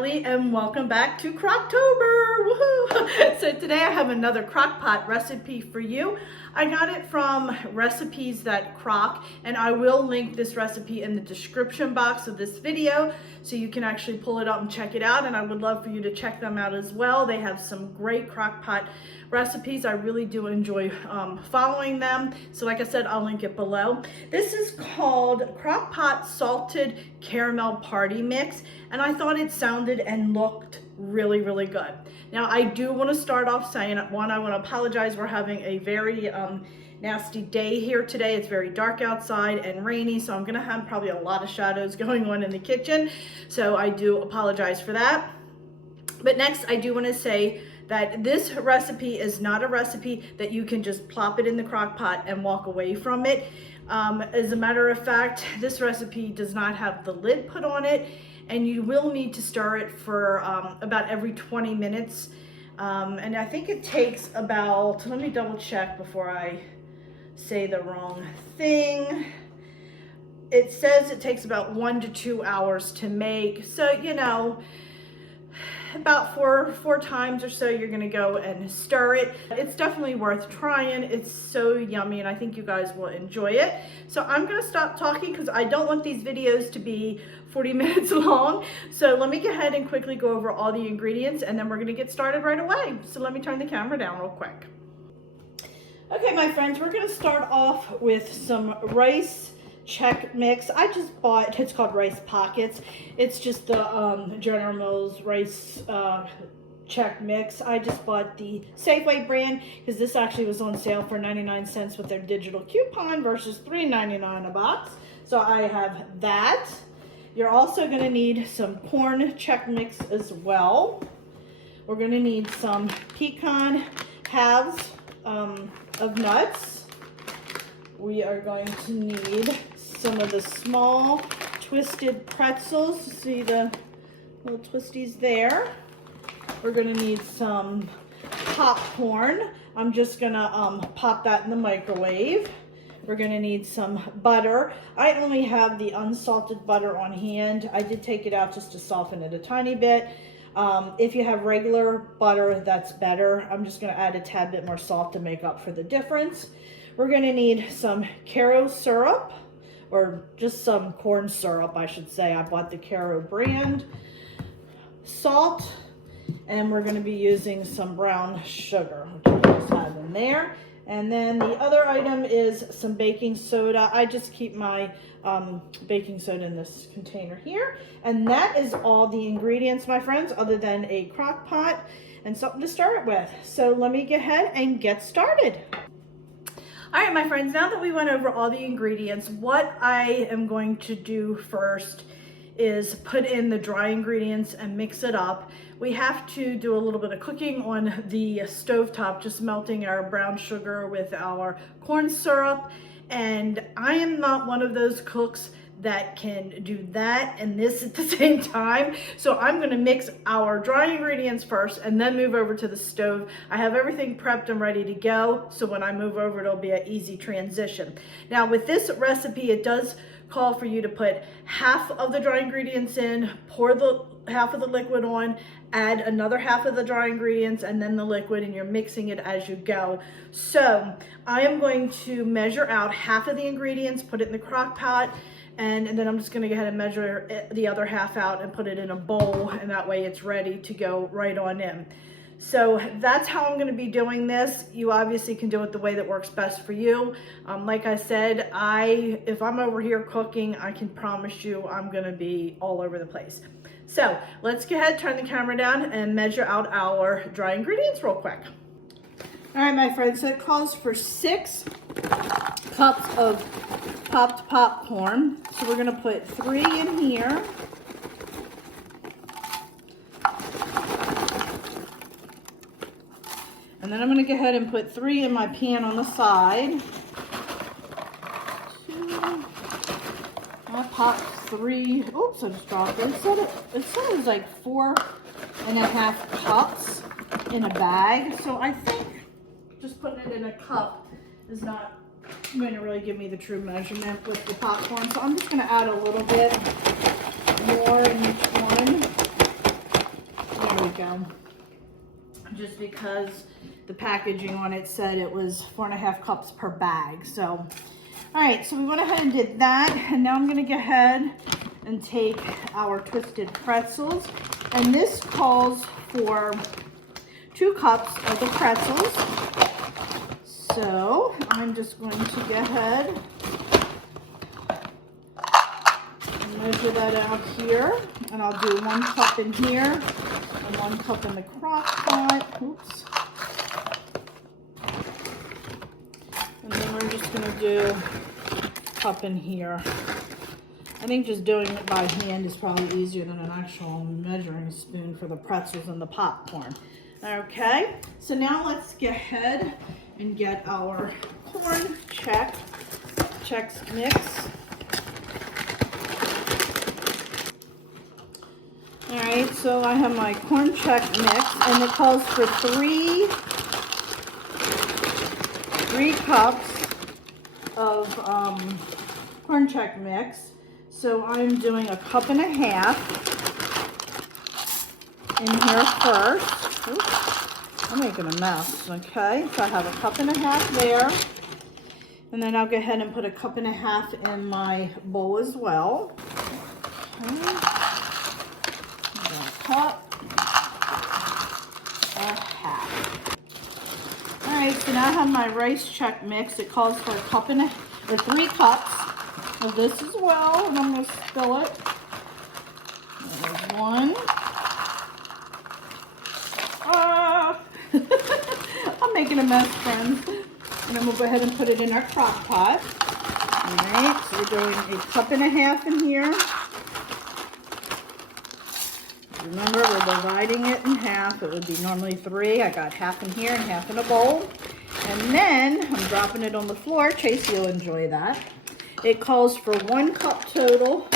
Kelly and welcome back to Crocktober. Woohoo! So today I have another Crockpot recipe for you. I got it from Recipes That Crock, and I will link this recipe in the description box of this video so you can actually pull it up and check it out, and I would love for you to check them out as well. They have some great Crockpot recipes. I really do enjoy following them. So like I said, I'll link it below. This is called Crockpot Salted Caramel Party Mix, and I thought it sounded and looked really, really good. Now, I do want to start off saying, one, I want to apologize. We're having a very nasty day here today. It's very dark outside and rainy, so I'm going to have probably a lot of shadows going on in the kitchen. So I do apologize for that. But next, I do want to say that this recipe is not a recipe that you can just plop it in the crock pot and walk away from it. As a matter of fact, this recipe does not have the lid put on it, and you will need to stir it for about every 20 minutes. And I think it takes about, let me double check before I say the wrong thing. It says it takes about 1 to 2 hours to make. So, you know, about four times or so you're gonna go and stir it. It's definitely worth trying. It's so yummy and I think you guys will enjoy it. So I'm gonna stop talking because I don't want these videos to be 40 minutes long. So let me go ahead and quickly go over all the ingredients and then we're gonna get started right away. So let me turn the camera down real quick. Okay, my friends, we're gonna start off with some rice check mix. I just bought, it's called Rice Pockets. It's just the General Mills rice check mix. I just bought the Safeway brand because this actually was on sale for 99 cents with their digital coupon versus $3.99 a box. So I have that. You're also going to need some corn check mix as well. We're going to need some pecan halves of nuts. We are going to need some of the small twisted pretzels. See the little twisties there. We're gonna need some popcorn. I'm just gonna pop that in the microwave. We're gonna need some butter. I only have the unsalted butter on hand. I did take it out just to soften it a tiny bit. If you have regular butter, that's better. I'm just gonna add a tad bit more salt to make up for the difference. We're gonna need some Caro syrup, or just some corn syrup, I should say. I bought the Caro brand. Salt, and we're gonna be using some brown sugar, which I just have in there. And then the other item is some baking soda. I just keep my baking soda in this container here. And that is all the ingredients, my friends, other than a crock pot and something to stir it with. So let me go ahead and get started. All right, my friends, now that we went over all the ingredients, what I am going to do first is put in the dry ingredients and mix it up. We have to do a little bit of cooking on the stovetop, just melting our brown sugar with our corn syrup. And I am not one of those cooks that can do that and this at the same time. So I'm gonna mix our dry ingredients first and then move over to the stove. I have everything prepped and ready to go, so when I move over, it'll be an easy transition. Now with this recipe, it does call for you to put half of the dry ingredients in, pour the half of the liquid on, add another half of the dry ingredients and then the liquid, and you're mixing it as you go. So I am going to measure out half of the ingredients, put it in the crock pot, and then I'm just gonna go ahead and measure the other half out and put it in a bowl, and that way it's ready to go right on in. So that's how I'm gonna be doing this. You obviously can do it the way that works best for you. Like I said, if I'm over here cooking, I can promise you I'm gonna be all over the place. So let's go ahead, turn the camera down and measure out our dry ingredients real quick. All right, my friends, so it calls for 6 cups of popped popcorn. So we're gonna put 3 in here. And then I'm gonna go ahead and put 3 in my pan on the side. 2, I popped 3, oops, I just dropped it. It said it was like 4.5 cups in a bag. So I think just putting it in a cup is not going to really give me the true measurement with the popcorn. So I'm just going to add a little bit more in each one. we go. Just because the packaging on it said it was 4.5 cups per bag. So, all right, so we went ahead and did that. And now I'm gonna go ahead and take our twisted pretzels. And this calls for 2 cups of the pretzels. So I'm just going to go ahead and measure that out here. And I'll do 1 cup in here and 1 cup in the crock pot. Oops. And then we're just going to do a cup in here. I think just doing it by hand is probably easier than an actual measuring spoon for the pretzels and the popcorn. Okay, so now let's go ahead and get our corn Chex mix. All right, so I have my corn Chex mix, and it calls for three cups of corn Chex mix. So I'm doing 1.5 cups in here first. Oops, I'm making a mess. Okay, so I have 1.5 cups there. And then I'll go ahead and put 1.5 cups in my bowl as well. Okay. 1.5 cups. All right, so now I have my rice Chex mix. It calls for 3 cups of this as well, and I'm going to spill it. There's 1. I'm making a mess, friends. And then we'll go ahead and put it in our crock pot. All right, so we're doing 1.5 cups in here. Remember, we're dividing it in half. It would be normally 3. I got half in here and half in a bowl. And then I'm dropping it on the floor. Chase, you'll enjoy that. It calls for 1 cup total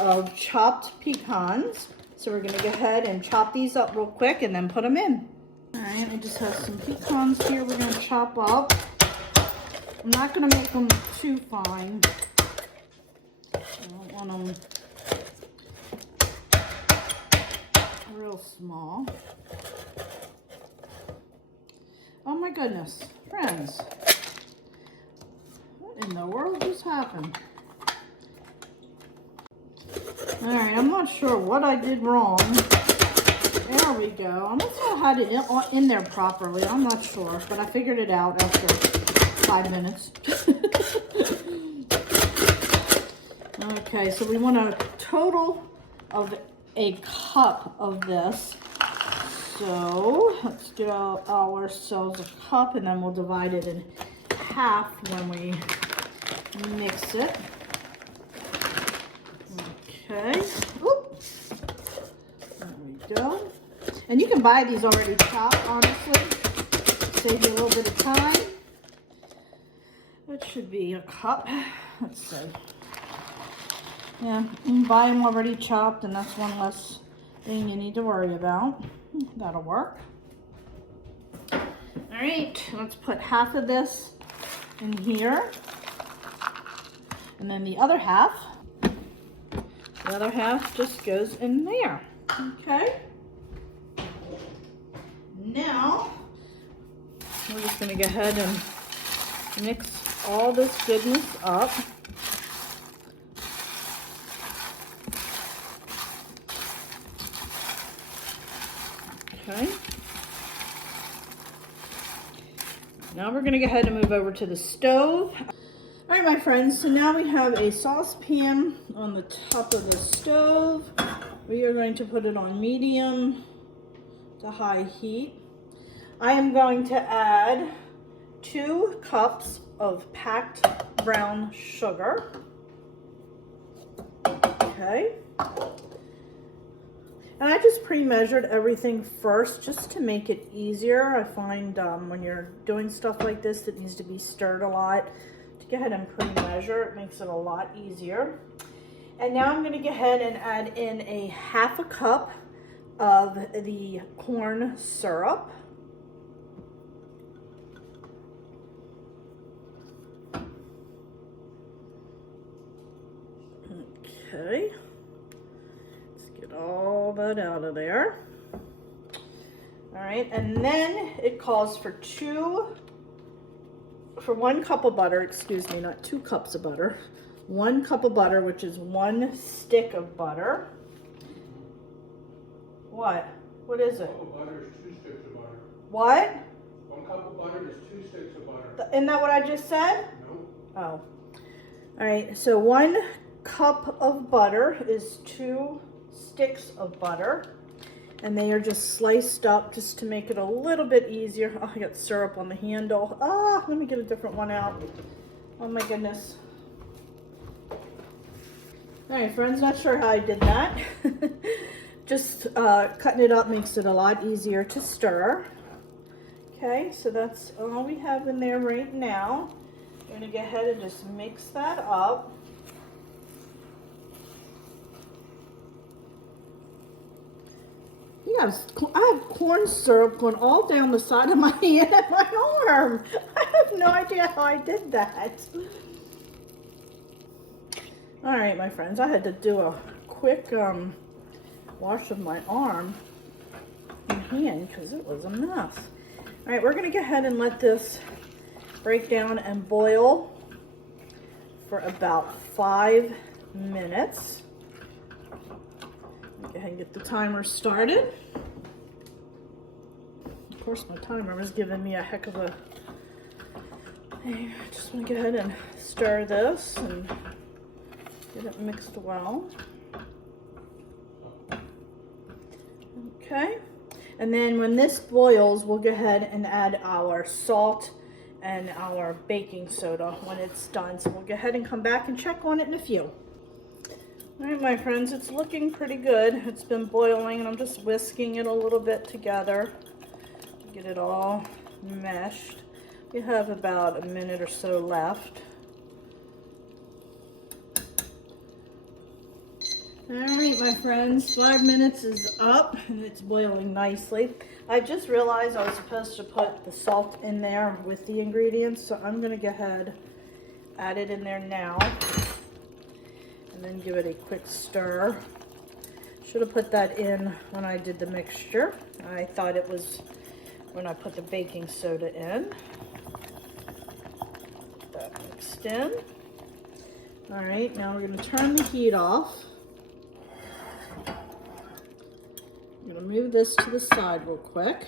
of chopped pecans. So we're going to go ahead and chop these up real quick and then put them in. All right, I just have some pecans here we're going to chop up. I'm not going to make them too fine. I don't want them real small. Oh my goodness, friends. What in the world just happened? All right, I'm not sure what I did wrong. There we go. I must have had it in there properly. I'm not sure, but I figured it out after 5 minutes. Okay, so we want a total of 1 cup of this. So let's get ourselves 1 cup, and then we'll divide it in half when we mix it. Okay. Oop. There we go. And you can buy these already chopped, honestly. Save you a little bit of time. That should be 1 cup. Let's see. Yeah, you can buy them already chopped, and that's one less thing you need to worry about. That'll work. All right, let's put half of this in here. And then the other half just goes in there. Okay. Now, we're just going to go ahead and mix all this goodness up. Okay. Now we're going to go ahead and move over to the stove. All right, my friends, so now we have a saucepan on the top of the stove. We are going to put it on medium to high heat. I am going to add 2 cups of packed brown sugar. Okay. And I just pre-measured everything first just to make it easier. I find when you're doing stuff like this that needs to be stirred a lot, to go ahead and pre-measure, it makes it a lot easier. And now I'm going to go ahead and add in 1/2 cup of the corn syrup. Okay. Get all that out of there. All right, and then it calls for 1 cup of butter, excuse me, not 2 cups of butter. 1 cup of butter, which is 1 stick of butter. What? What is it? 1 cup of butter is 2 sticks of butter. What? 1 cup of butter is 2 sticks of butter. Isn't that what I just said? No. Oh. All right, so 1 cup of butter is 2 sticks of butter. And they are just sliced up just to make it a little bit easier. Oh, I got syrup on the handle. Ah, let me get a different one out. Oh my goodness. All right, friends, not sure how I did that. Just cutting it up makes it a lot easier to stir. Okay, so that's all we have in there right now. We're gonna go ahead and just mix that up. I have corn syrup going all down the side of my hand and my arm. I have no idea how I did that. All right, my friends, I had to do a quick wash of my arm and hand because it was a mess. All right, we're gonna go ahead and let this break down and boil for about 5 minutes. Go ahead and get the timer started. Of course, my timer was giving me a heck of a... I just want to go ahead and stir this and get it mixed well. Okay. And then when this boils, we'll go ahead and add our salt and our baking soda when it's done. So we'll go ahead and come back and check on it in a few. All right, my friends, it's looking pretty good. It's been boiling and I'm just whisking it a little bit together. Get it all meshed. We have about a minute or so left. All right, my friends, 5 minutes is up and it's boiling nicely. I just realized I was supposed to put the salt in there with the ingredients, so I'm gonna go ahead, add it in there now. And then give it a quick stir. Should have put that in when I did the mixture. I thought it was when I put the baking soda in. Get that mixed in. All right, now we're gonna turn the heat off. I'm gonna move this to the side real quick.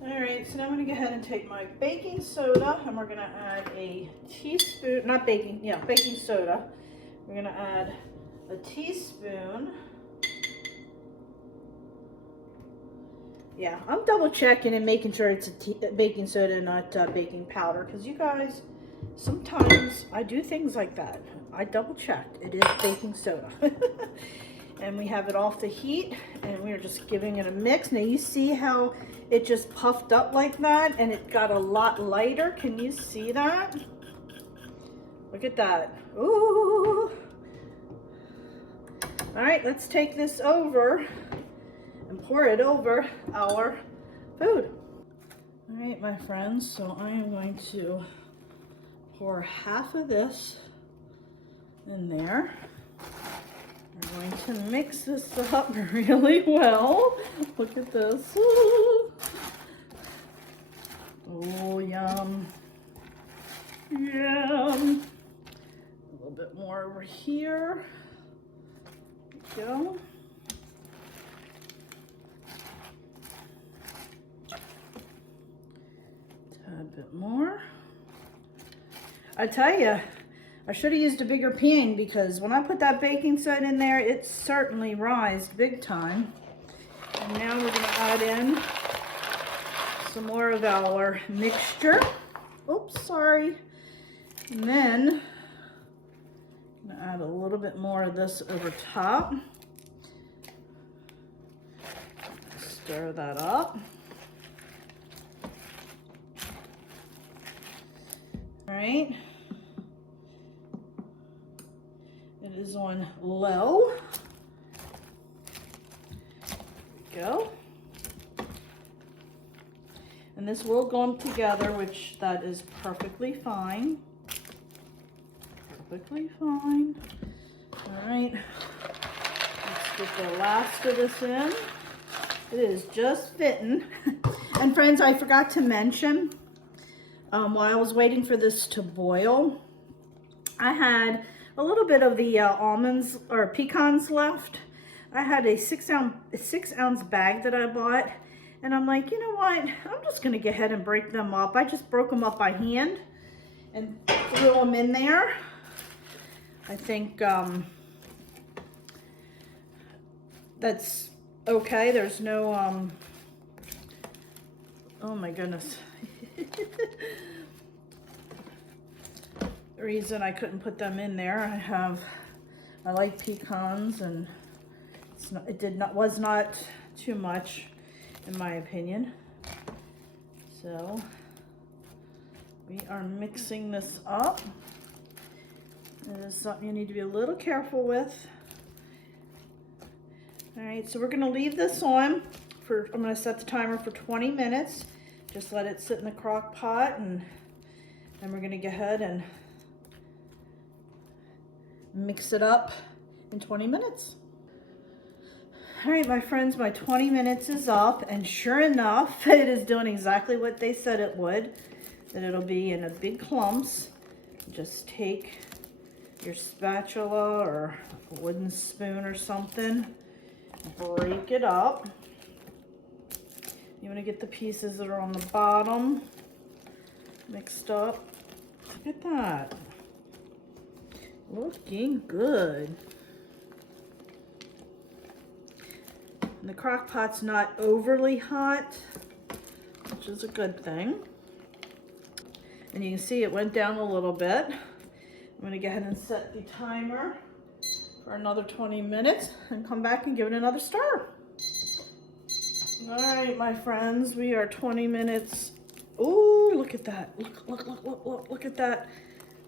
All right, so now I'm gonna go ahead and take my baking soda and we're gonna add a teaspoon, baking soda. We're gonna add a teaspoon. Yeah, I'm double checking and making sure it's a baking soda, not baking powder, because you guys, sometimes I do things like that. I double checked, it is baking soda. And we have it off the heat and we're just giving it a mix. Now you see how it just puffed up like that and it got a lot lighter. Can you see that? Look at that. Ooh. All right, let's take this over and pour it over our food. All right, my friends, so I am going to pour half of this in there. We're going to mix this up really well. Look at this. Ooh. Oh, yum. Yum. A little bit more over here. There we go. A bit more. I tell you, I should have used a bigger pan because when I put that baking soda in there, it certainly rised big time. And now we're going to add in some more of our mixture. Oops, sorry. And then I'm going to add a little bit more of this over top. Stir that up. All right. It is on low. There we go. And this will go together, which that is perfectly fine. Perfectly fine. All right. Let's get the last of this in. It is just fitting. And friends, I forgot to mention, while I was waiting for this to boil, I had a little bit of the almonds or pecans left. I had a 6 ounce bag that I bought, and I'm like, you know what? I'm just gonna go ahead and break them up. I just broke them up by hand and threw them in there. I think that's okay. There's no oh my goodness. The reason I couldn't put them in there, I like pecans, and was not too much in my opinion. So we are mixing this up. It is something you need to be a little careful with. All right, so we're gonna leave this on for, I'm gonna set the timer for 20 minutes. Just let it sit in the crock pot, and then we're gonna go ahead and mix it up in 20 minutes. All right, my friends, my 20 minutes is up, and sure enough, it is doing exactly what they said it would, that it'll be in a big clumps. Just take your spatula or a wooden spoon or something, break it up. You want to get the pieces that are on the bottom mixed up. Look at that. Looking good. And the crock pot's not overly hot, which is a good thing. And you can see it went down a little bit. I'm gonna go ahead and set the timer for another 20 minutes and come back and give it another stir. All right, my friends, we are 20 minutes. Ooh, look at that. Look at that.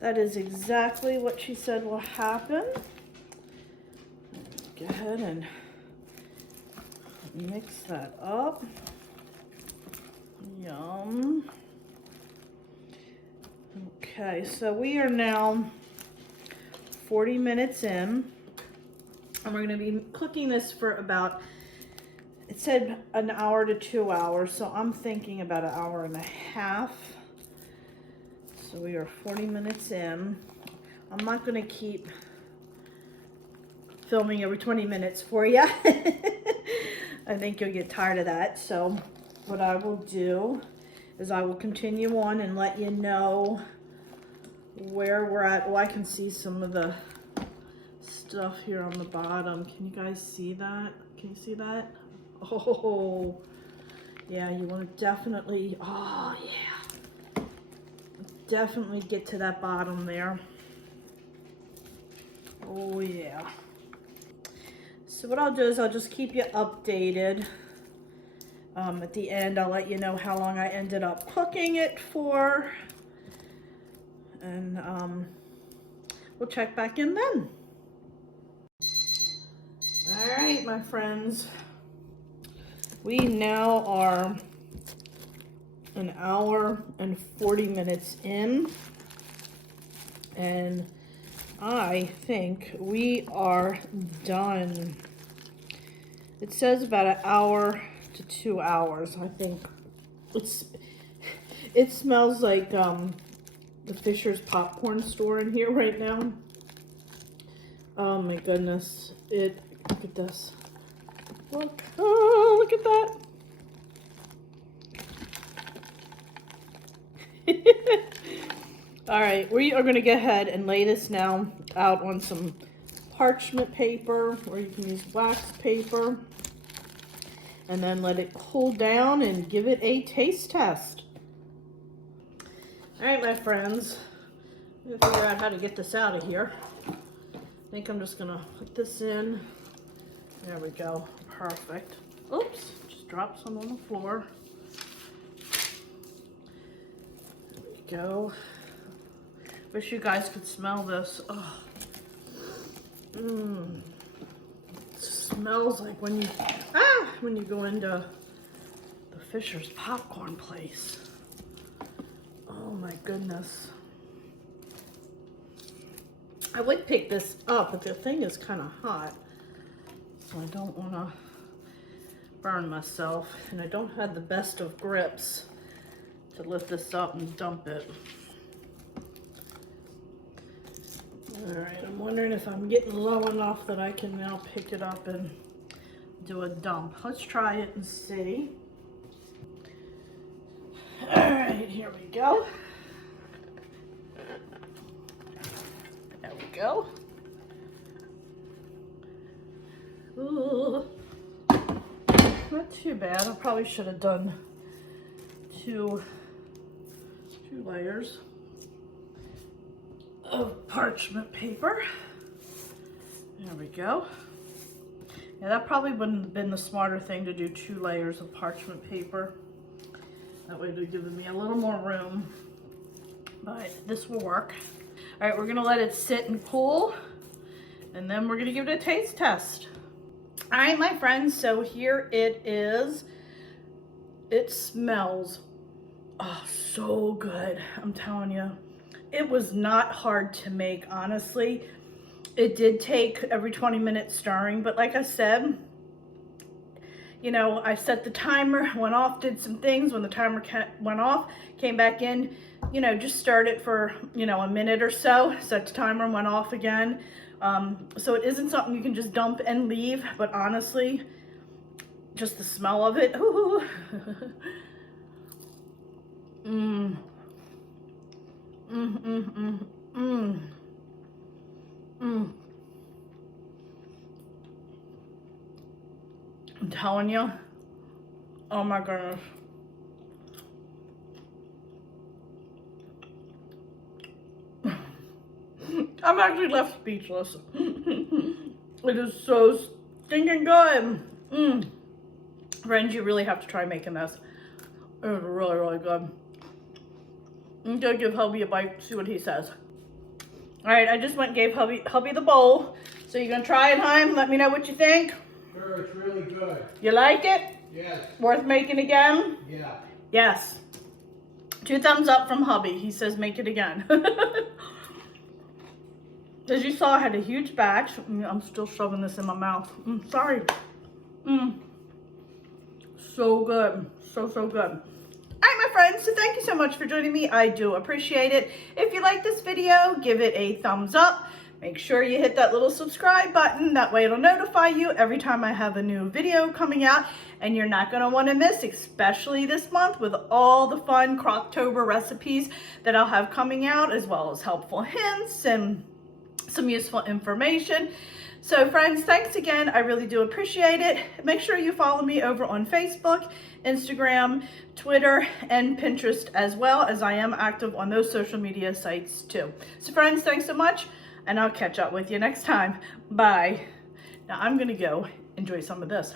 That is exactly what she said will happen. Go ahead and mix that up. Yum. Okay, so we are now 40 minutes in, and we're going to be cooking this for about, it said an hour to 2 hours, so I'm thinking about an hour and a half. So we are 40 minutes in. I'm not going to keep filming every 20 minutes for you. I think you'll get tired of that. So what I will do is I will continue on and let you know where we're at. Oh, I can see some of the stuff here on the bottom. Can you guys see that? Can you see that? Oh, yeah, you want to definitely, oh yeah, definitely get to that bottom there. Oh yeah. So what I'll do is I'll just keep you updated. At the end, I'll let you know how long I ended up cooking it for. And we'll check back in then. All right, my friends. We now are an hour and 40 minutes in. And I think we are done. It says about an hour to 2 hours. I think it smells like the Fisher's popcorn store in here right now. Oh my goodness. Look at this. Look. Oh, look at that. All right, we are going to go ahead and lay this now out on some parchment paper, or you can use wax paper, and then let it cool down and give it a taste test. All right, my friends, I'm gonna figure out how to get this out of here. I think I'm just gonna put this in. There we go, perfect. Oops, just dropped some on the floor. There we go. Wish you guys could smell this. Oh. It smells like when you go into the Fisher's popcorn place. Oh my goodness. I would pick this up, but the thing is kind of hot, so I don't want to burn myself, and I don't have the best of grips to lift this up and dump it. All right, I'm wondering if I'm getting low enough that I can now pick it up and do a dump. Let's try it and see. All right, here we go. There we go. Ooh, not too bad. I probably should have done two layers of parchment paper. There we go. Yeah, that probably wouldn't have been the smarter thing to do 2 layers of parchment paper. That way it would have given me a little more room, but this will work. All right, we're gonna let it sit and cool, and then we're gonna give it a taste test. All right, my friends, so here it is. It smells, oh, so good, I'm telling you. It was not hard to make, honestly. It did take every 20 minutes stirring, but like I said, you know, I set the timer, went off, did some things. When the timer went off, came back in, you know, just stirred it for, you know, a minute or so, set the timer and went off again. So it isn't something you can just dump and leave, but honestly, just the smell of it, ooh. I'm telling you, oh my goodness. I'm actually left speechless. It is so stinking good. Friends, you really have to try making this. It is really, really good. I'm gonna give hubby a bite, see what he says. All right, I just went and gave hubby the bowl. So you're gonna try it, Heim? Let me know what you think. Sure, it's really good. You like it? Yes. Worth making again? Yeah. Yes. 2 thumbs up from hubby. He says make it again. As you saw, I had a huge batch. I'm still shoving this in my mouth. Sorry. So good. So, so good. All right, my friends, so thank you so much for joining me. I do appreciate it. If you like this video, give it a thumbs up. Make sure you hit that little subscribe button. That way it'll notify you every time I have a new video coming out. And you're not going to want to miss, especially this month, with all the fun Crocktober recipes that I'll have coming out, as well as helpful hints and some useful information. So friends, thanks again. I really do appreciate it. Make sure you follow me over on Facebook, Instagram, Twitter, and Pinterest, as well, as I am active on those social media sites too. So friends, thanks so much, and I'll catch up with you next time. Bye. Now I'm gonna go enjoy some of this.